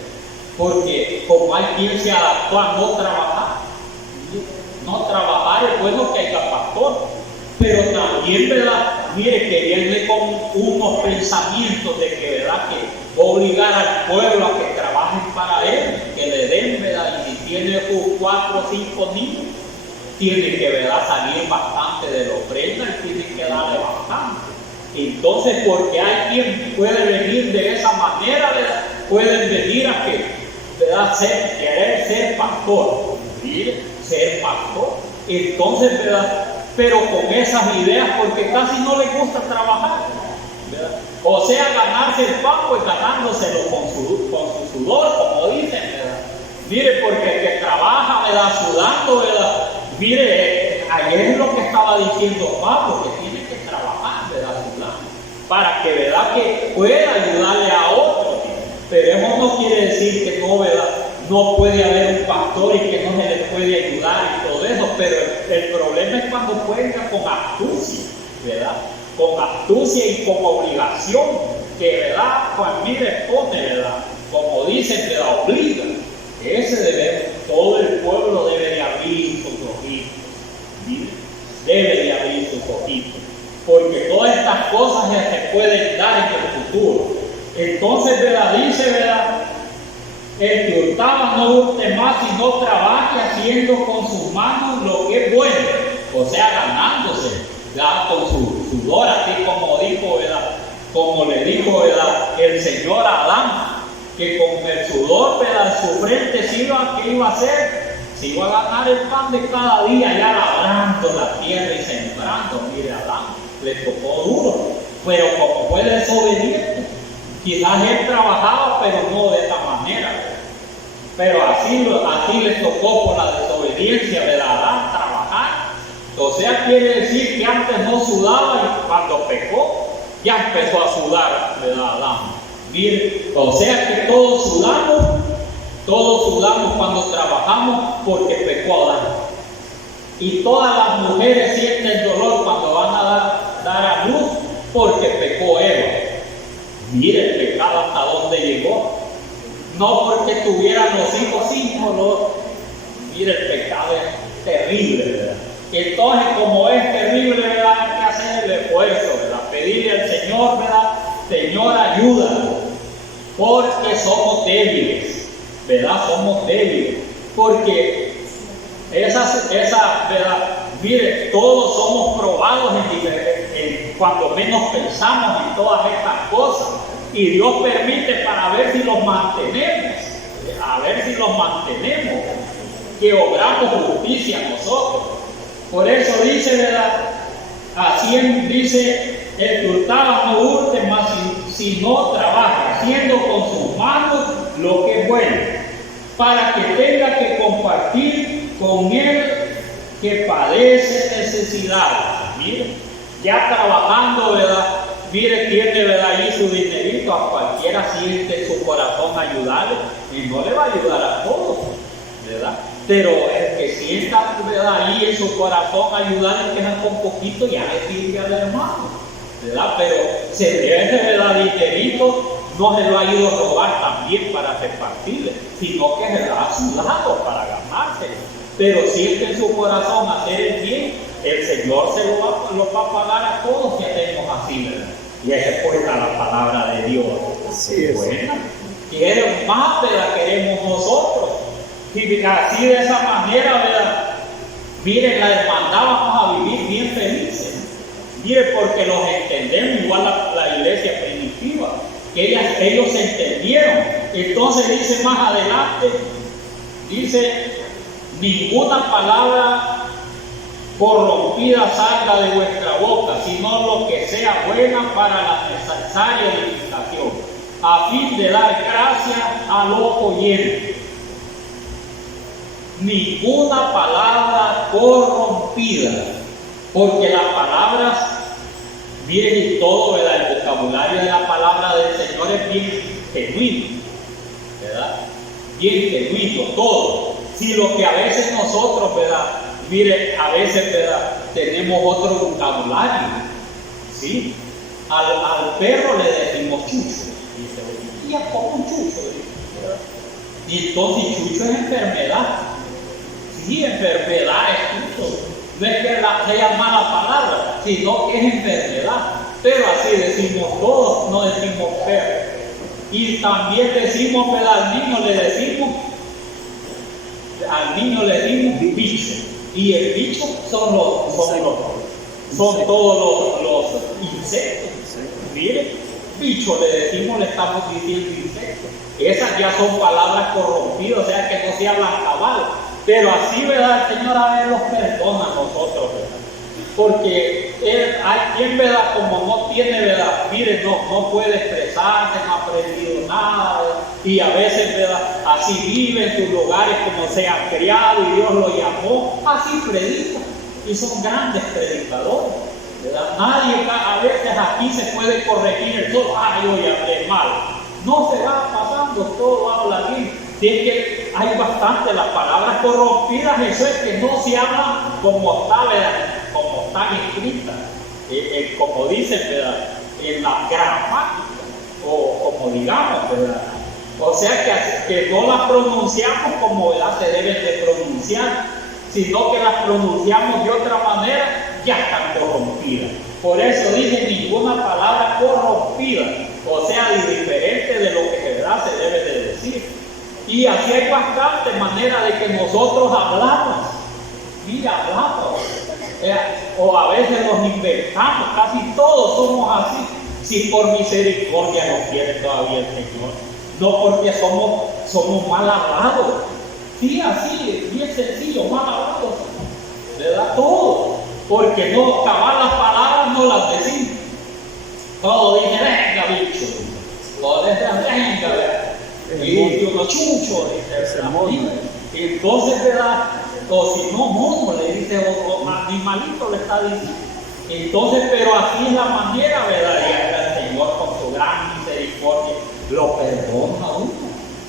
Porque como hay quien se adaptó a no trabajar. No trabajar es bueno que haya pastor, pero también, ¿verdad? Mire, que viene con unos pensamientos de que, ¿verdad? Que va a obligar al pueblo a que trabajen para él, que le den, ¿verdad? Y si tiene sus 4 o 5 niños, tiene que, ¿verdad? Salir bastante de la ofrenda y tiene que darle bastante. Entonces, porque hay quien puede venir de esa manera, ¿verdad? Pueden venir a que, ¿verdad? Querer ser pastor, ¿sí? Ser pastor. Entonces, ¿verdad? Pero con esas ideas, porque casi no les gusta trabajar, ¿verdad? O sea, ganarse el pan, pues ganándoselo con su sudor, como dicen, ¿verdad? Mire, porque el que trabaja, ¿verdad? Sudando, ¿verdad? Mire, ayer es lo que estaba diciendo Pablo, que tiene que trabajar, ¿verdad? Sudando, para que, ¿verdad? Que pueda ayudarle a otros. Pero eso no quiere decir que no, ¿verdad? No puede haber un pastor y que no se le puede ayudar y todo eso, pero el problema es cuando juega con astucia, ¿verdad? Con astucia y con obligación, que, ¿verdad? Pues mire, pone, ¿verdad? Como dicen, te la obliga. Todo el pueblo debe de abrir sus ojitos, ¿sí? Debe de abrir sus ojitos, porque todas estas cosas ya se pueden dar en el futuro. Entonces, ¿verdad? Dice, ¿verdad? El que hurtaba no hurte más, sino trabaje haciendo con sus manos lo que es bueno, o sea, ganándose, ¿verdad? Con su sudor, así como dijo, ¿verdad? Como le dijo, ¿verdad? El Señor a Adán, que con el sudor, ¿verdad? En su frente ¿qué iba a hacer? Se iba a ganar el pan de cada día, ya labrando la tierra y sembrando. Mire, a Adán le tocó duro, pero como fue desobediente, quizás él trabajaba, pero no de esta manera. Pero así le tocó por la desobediencia de Adán trabajar. O sea, quiere decir que antes no sudaba y cuando pecó, ya empezó a sudar, ¿verdad? Adán. Mire, o sea que todos sudamos cuando trabajamos porque pecó Adán. Y todas las mujeres sienten dolor cuando van a dar a luz porque pecó Eva. Mire el pecado hasta dónde llegó. No porque tuvieran los hijos sin dolor. Mire, el pecado es terrible, ¿verdad? Entonces, como es terrible, ¿verdad? Hay que hacer el esfuerzo, ¿verdad? Pedirle al Señor, ¿verdad? Señor, ayúdanos, porque somos débiles, ¿verdad? Somos débiles, porque ¿verdad? Mire, todos somos probados cuando menos pensamos en todas estas cosas. Y Dios permite para ver si los mantenemos, que obramos justicia nosotros. Por eso dice, ¿verdad? Así dice, el que hurtaba no hurte más si no trabaja, haciendo con sus manos lo que es bueno, para que tenga que compartir con él que padece necesidad. Mire, ya trabajando, ¿verdad? Mire, tiene, ¿verdad?, ahí su dinerito, a cualquiera siente en su corazón ayudarle, y no le va a ayudar a todos, ¿verdad? Pero el que sienta, ¿verdad?, ahí en su corazón ayudarle, que con poquito, ya le sirve al hermano, ¿verdad? Pero se debe, ¿verdad?, dinerito, no se lo ha ido a robar también para repartirle, sino que se lo ha sudado para ganárselo. Pero siente en su corazón hacer el bien, el Señor se lo va a pagar a todos si hacemos así, ¿verdad? Y esa es pues la palabra de Dios. Así es. Bueno, quieren más, ¿verdad?, queremos nosotros. Y así de esa manera, ¿verdad?, miren, la hermandad vamos a vivir bien felices. Miren, porque los entendemos, igual la iglesia primitiva, que ellos se entendieron. Entonces dice más adelante, dice, ninguna palabra corrompida salga de vuestra boca, sino lo que sea buena para la necesaria edificación, a fin de dar gracia a los oyentes. Ninguna palabra corrompida, porque las palabras, miren, y todo, ¿verdad?, el vocabulario de la palabra del Señor es bien genuino, ¿verdad? Bien genuino, todo. Si lo que a veces nosotros, ¿verdad?, mire, a veces, ¿verdad?, tenemos otro vocabulario, ¿sí? Al perro le decimos chucho, y es como un chucho, ¿verdad? Y entonces chucho es enfermedad. Sí, enfermedad es chucho. No es que sea mala palabra, sino que es enfermedad. Pero así decimos todos, no decimos perro. Y también decimos, ¿verdad?, al niño le decimos bicho. Y el bicho son todos los insectos. Mire, bicho le decimos, le estamos diciendo insectos. Esas ya son palabras corrompidas, o sea que no se hablan cabal. Pero así, ¿verdad?, el Señor a ver los perdona a nosotros, ¿verdad? Porque hay quien, ¿verdad?, como no tiene, ¿verdad?, mire, no puede expresarse, no ha aprendido nada, ¿verdad?, y a veces, ¿verdad?, así vive en sus lugares como se han criado y Dios lo llamó, así predica, y son grandes predicadores, ¿verdad? Nadie, a veces aquí se puede corregir el solo, yo ya hablé mal. No se va pasando, todo habla bien. Si es que hay bastante las palabras corrompidas, eso es que no se hablan como está, ¿verdad?, como están escritas, como dicen, ¿verdad?, en la gramática, o como digamos, ¿verdad? O sea que no las pronunciamos como, ¿verdad?, se deben de pronunciar, sino que las pronunciamos de otra manera, ya están corrompidas. Por eso dice ninguna palabra corrompida, o sea, diferente de lo que de verdad se debe de decir. Y así hay bastante manera de que nosotros hablamos. Mira, hablamos. O a veces nos inventamos, casi todos somos así. Si por misericordia nos quiere todavía el Señor, no porque somos mal hablados. Sí, así, bien sencillo, mal hablados, ¿verdad? Todo. Porque no, cabal las palabras no las decimos. Todo dice, venga, bicho. O dice, venga, ¿verdad? Y uno chucho, dice, entonces, ¿verdad? O si no, mono, le dice, o animalito le está diciendo. Entonces, pero así es la manera, ¿verdad? Y el Señor con su gran misericordia lo perdona a uno,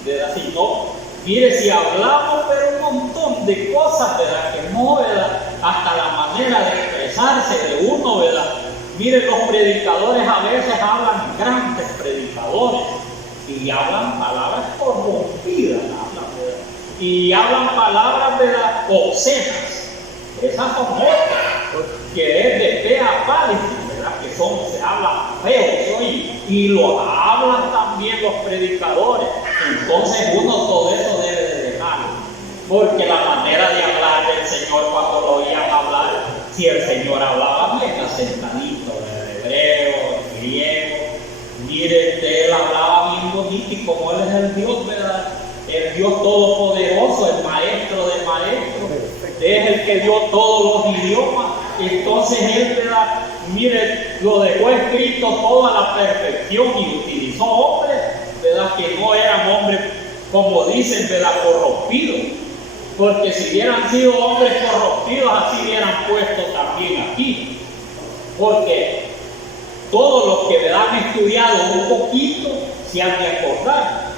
¿verdad? Si no, mire, si hablamos, pero un montón de cosas, ¿verdad?, que no, ¿verdad?, hasta la manera de expresarse de uno, ¿verdad? Mire, los predicadores a veces hablan, grandes predicadores, y hablan palabras corrompidas, ¿verdad?, y hablan palabras, ¿verdad?, obscenas. Esas son otras, que es de fe a pálido, ¿verdad?, que se habla feo, y lo hablan también los predicadores. Entonces uno todo eso debe de dejarlo, porque la manera de hablar del Señor, cuando lo oían hablar, si el Señor hablaba bien asentadito, en hebreo, en griego, mire, él hablaba bien bonito, y como él es el Dios, ¿verdad?, el Dios todopoderoso, el maestro de maestros, es el que dio todos los idiomas. Entonces Él, ¿verdad? Mire, lo dejó escrito toda la perfección y utilizó hombres, ¿verdad? Que no eran hombres, como dicen, ¿verdad? Corrompidos. Porque si hubieran sido hombres corrompidos, así hubieran puesto también aquí. Porque todos los que, ¿verdad?, han estudiado un poquito se han de acordar.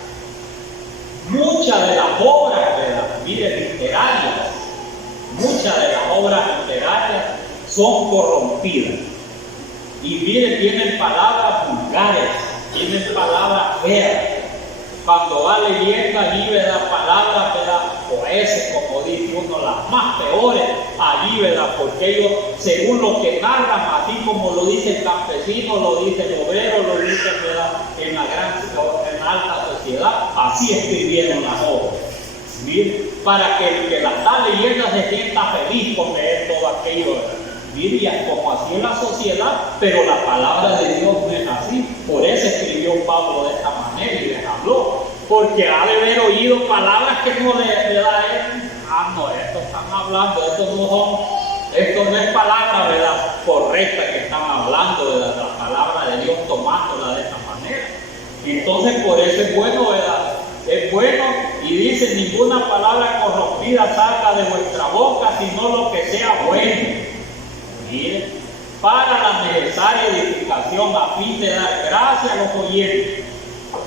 Muchas de las obras, ¿verdad?, mire, literarias, muchas de las obras literarias son corrompidas. Y mire, tienen palabras vulgares, tienen palabras feas. Cuando va leyendo allí, ¿verdad?, palabras, ¿verdad?, poeses, como dice uno, las más peores, allí, ¿verdad?, porque ellos, según lo que narran, así como lo dice el campesino, lo dice el obrero, lo dice, ¿verdad?, en la alta sociedad, así escribieron las obras. Mire, para que el que la está leyendo se sienta feliz con leer todo aquello, ¿verdad? Mire, como así es la sociedad, pero la palabra de Dios no es así. Por eso escribió Pablo de esta manera y les habló, porque ha de haber oído palabras que no le da él. No, esto están hablando, esto no es palabra, ¿verdad?, correcta que están hablando, ¿verdad?, la palabra de Dios tomándola de esta manera. Entonces, por eso es bueno, ¿verdad?, es bueno, y dice: ninguna palabra corrompida salga de vuestra boca, sino lo que sea bueno. Mire, para la necesaria edificación, a fin de dar gracia a los oyentes,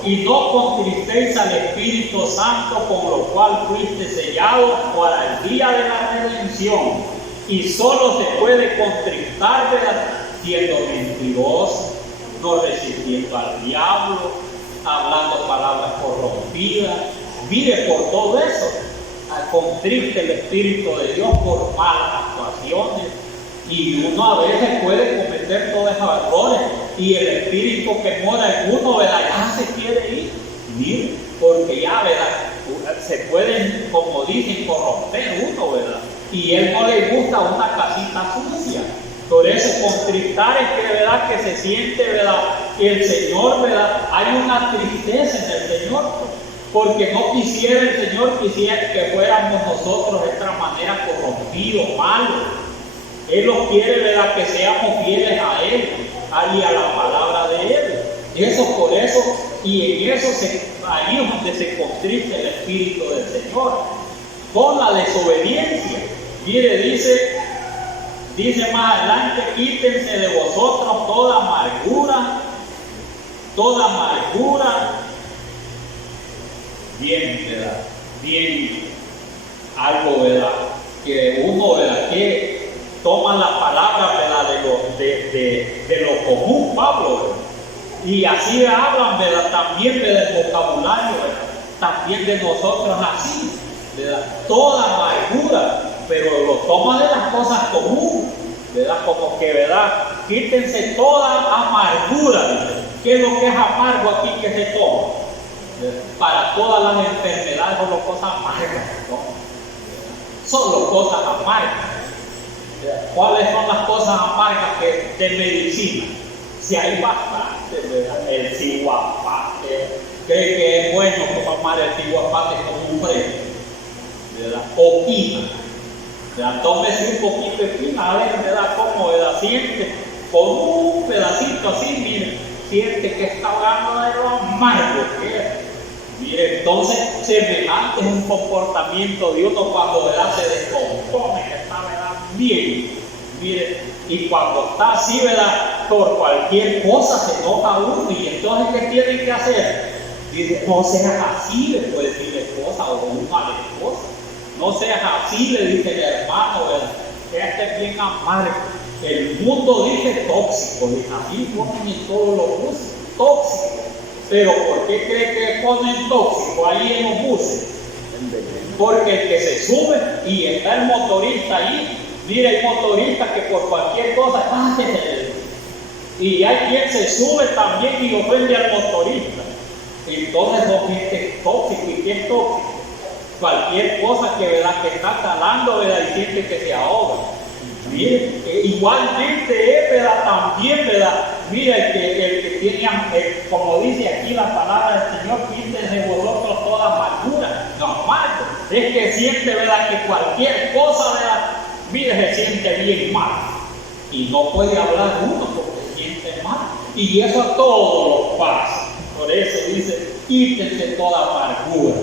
y no contristéis al Espíritu Santo, con lo cual fuiste sellados para el día de la redención. Y solo se puede contristar, ¿verdad?, siendo mentiroso, no resistiendo al diablo, hablando palabras corrompidas. Mire, por todo eso contriste el Espíritu de Dios por malas actuaciones. Y uno a veces puede cometer todos esos errores, y el espíritu que mora en uno, ¿verdad?, ya se quiere ir. Mire, porque ya, ¿verdad?, se pueden, como dicen, corromper uno, ¿verdad? Y él no le gusta una casita sucia. Por eso contristar es que, ¿verdad?, que se siente, ¿verdad?, que el Señor, ¿verdad?, hay una tristeza en el Señor, porque no quisiera el Señor que fuéramos nosotros de esta manera corrompidos, malos. Él nos quiere, ¿verdad?, que seamos fieles a Él y a la palabra de Él. Eso por eso, y en eso ahí es donde se contriste el Espíritu del Señor. Con la desobediencia. Mire, dice más adelante: quítense de vosotros toda amargura, bien, ¿verdad?, bien, algo, ¿verdad?, que uno, ¿verdad?, que toma la palabra, ¿verdad?, de lo común, Pablo, ¿verdad?, y así hablan, ¿verdad?, también, ¿verdad?, del vocabulario, ¿verdad?, también de nosotros así, ¿verdad?, toda amargura, pero lo toma de las cosas comunes, ¿verdad?, como que, ¿verdad?, quítense toda amargura, ¿verdad? ¿Qué es lo que es amargo aquí que se toma? ¿Verdad? Para todas las enfermedades son las cosas amargas, ¿no? Solo cosas amargas. ¿Cuáles son las cosas amargas de medicina? Si hay bastante, ¿verdad? El ciguapate, que es bueno tomar el ciguapate como un premio, ¿verdad? O quina, ¿verdad? Tómese un poquito de quina, a ver, ¿verdad?, cómo, ¿verdad?, siente con un pedacito así, mire, siente que está hablando de lo amargo que es. Mire, entonces, semejante es un comportamiento de uno cuando, ¿verdad?, se descompone, que está, ¿verdad?, bien. Mire, y cuando está así, ¿verdad?, por cualquier cosa se enoja uno, y entonces, ¿qué tiene que hacer? Dice: no seas así, le puede decir la esposa, o una a la esposa. No seas así, le dice el hermano, ¿verdad?, que es bien amargo. El mundo dice tóxico, dice: así ponen en todos los buses, tóxico. Pero ¿por qué cree que ponen tóxico ahí en los buses? Porque el que se sube y está el motorista ahí, mira, hay motoristas que por cualquier cosa, y hay quien se sube también y ofende al motorista. Entonces no es tóxico. ¿Y qué es tóxico? Cualquier cosa que, ¿verdad?, que está calando, ¿verdad?, y siente que se ahoga. Mire, igualmente es, ¿verdad?, también, ¿verdad?, mira, el que tiene, como dice aquí la palabra del Señor: quítense de vosotros toda amargura. No, amargo. es que siente, ¿verdad?, que cualquier cosa, ¿verdad?, mire, se siente bien mal. Y no puede hablar uno porque se siente mal. Y eso a todos los pasa. Por eso dice, quítense toda amargura.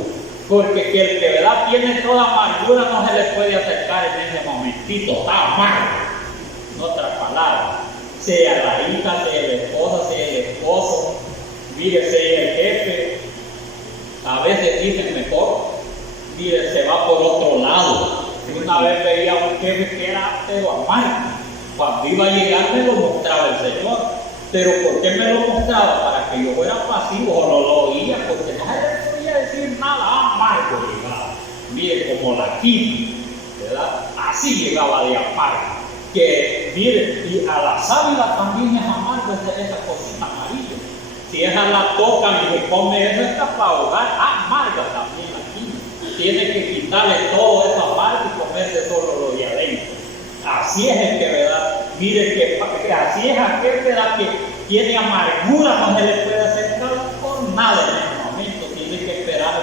Porque que el que, ¿verdad?, tiene toda amargura no se le puede acercar en ese momentito. Está amargo. En otras palabras, sea la hija, sea la esposa, sea el esposo, mire, sea el jefe. A veces dicen mejor, mire, se va por otro lado. Una vez veía a un jefe que era pero amargo. Cuando iba a llegar me lo mostraba el Señor. Pero ¿por qué me lo mostraba? Para que yo fuera pasivo o no lo oía, porque no se le podía decir nada amargo llegaba. Mire, como la quina, ¿verdad? Así llegaba de amargo. Que, mire, y a la sábila también es amargo esa cosita amarilla. Si esa la tocan y se come eso, está para ahogar, amarga también la quina. Tiene que quitarle todo eso amargo y comerse solo lo de adentro. Así es el que, ¿verdad? Mire, que así es aquel, ¿verdad?, que tiene amargura, no se le puede acercar por nada en ese momento. Tiene que esperar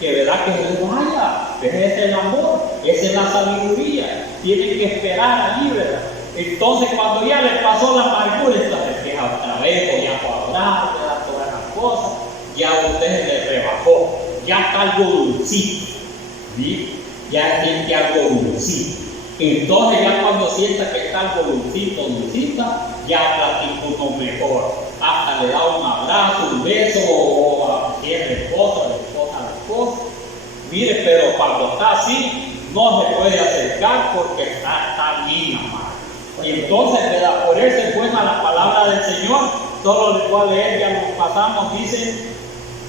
que ¿verdad?, que se vaya. Ese es el amor, esa es la sabiduría. Tiene que esperar allí, ¿verdad? Entonces, cuando ya le pasó la amargura, entonces queja otra vez, o ya fue a hablar, ¿verdad?, todas las cosas, ya usted le rebajó, ya está algo dulcito, ¿sí? Ya siente algo dulcito. Entonces ya cuando sienta que está algo dulcita, ya platica uno mejor. Hasta le da un abrazo, un beso, o si es el esposo, la esposa. Mire, pero cuando está así, no se puede acercar porque está bien amado. Y entonces, ¿verdad?, por eso es buena la palabra del Señor. Todo lo cual leer, ya nos pasamos, dice,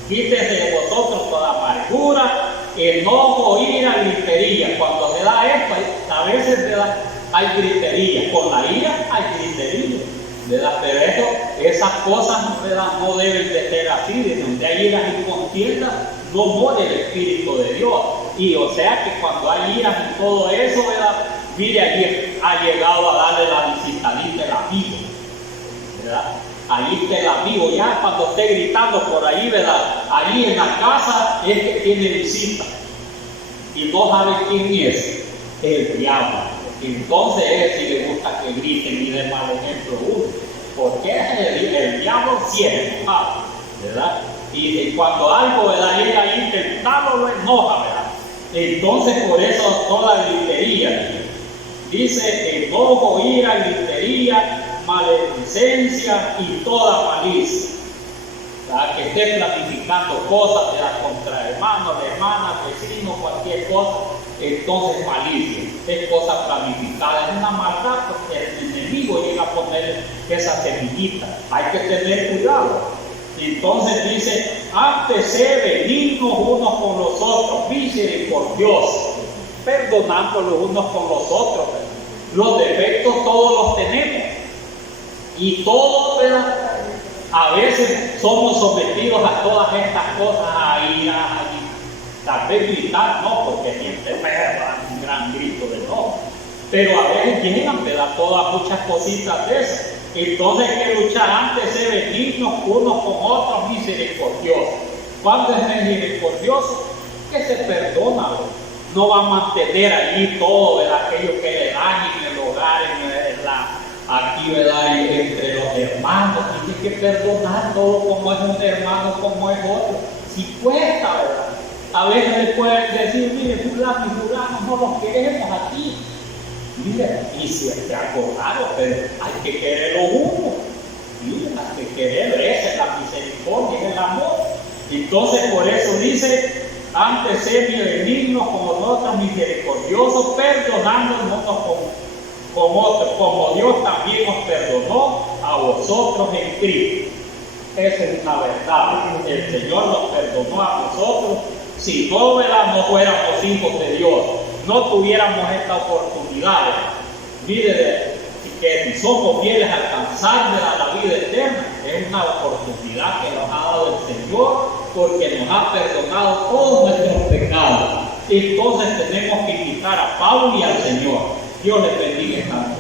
quítese de vosotros toda amargura, enojo, ira, gritería. Cuando se da esto, a veces, ¿verdad?, hay gritería. Con la ira hay gritería, ¿verdad? Pero esas cosas, ¿verdad?, no deben de ser así. De donde hay ira y contienda, no muere el Espíritu de Dios. Y o sea que cuando hay ira y todo eso, ¿verdad?, mire, allí ha llegado a darle la visitadita el amigo, ¿verdad? Allí te la vivo, ya cuando esté gritando por ahí, ¿verdad?, allí en la casa es que tiene visita y no sabe quién es, el diablo. Entonces él sí le gusta que griten y den mal ejemplo uno, porque el diablo sí es enojado, ¿verdad? Y cuando algo, ¿verdad?, llega ahí intentado, lo enoja, ¿verdad? Entonces por eso toda gritería, dice enojo, ira, gritería, maledicencia y toda malicia. ¿Verdad? Que esté planificando cosas, ¿verdad?, contra hermanos, hermanas, vecinos, cualquier cosa, entonces malicia. Es cosa planificada, es una maldad, porque el enemigo llega a poner esa semillita. Hay que tener cuidado. Entonces dice, antes sé benignos unos con los otros, misericordiosos, perdonando los unos con los otros. Los defectos todos los tenemos. Y todos, ¿verdad?, a veces somos sometidos a todas estas cosas, a ira, tal vez gritar, no, porque siempre da un gran grito de no. Pero a veces llegan, ¿verdad?, todas muchas cositas de esas. Entonces hay que luchar antes de ser benignos unos con otros, misericordiosos. ¿Cuándo es misericordioso? Que se perdona, ¿verdad? No va a mantener allí todo, ¿verdad?, aquello que le dañe en el hogar, aquí, ¿verdad?, entre los hermanos. Tiene que perdonar todo, como es un hermano, como es otro. Si cuesta, ¿verdad? A veces le pueden decir, mire, fulano y fulano no los queremos aquí. Mire, y si es algo raro, pero hay que quererlo uno. Mire, hay que quererlo. Esa es la misericordia, es el amor. Entonces, por eso dice, antes ser benignos como nosotros, misericordiosos, perdonándonos con otros, como Dios también os perdonó a vosotros en Cristo. Esa es una verdad. El Señor nos perdonó a nosotros. Si no, ¿verdad?, no fuéramos hijos de Dios, no tuviéramos esta oportunidad. Mire, que si somos fieles a alcanzar la vida eterna, es una oportunidad que nos ha dado el Señor, porque nos ha perdonado todos nuestros pecados. Entonces tenemos que invitar a Pablo y al Señor. Dios les bendiga esta noche.